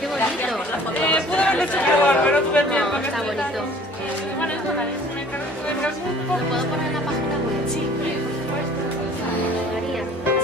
Qué bonito. Pude haberlo hecho mejor, pero no tuve tiempo. No, está bonito. Bueno, eso vale, me encargo de ¿Lo puedo poner en la página web? Sí, por supuesto. María.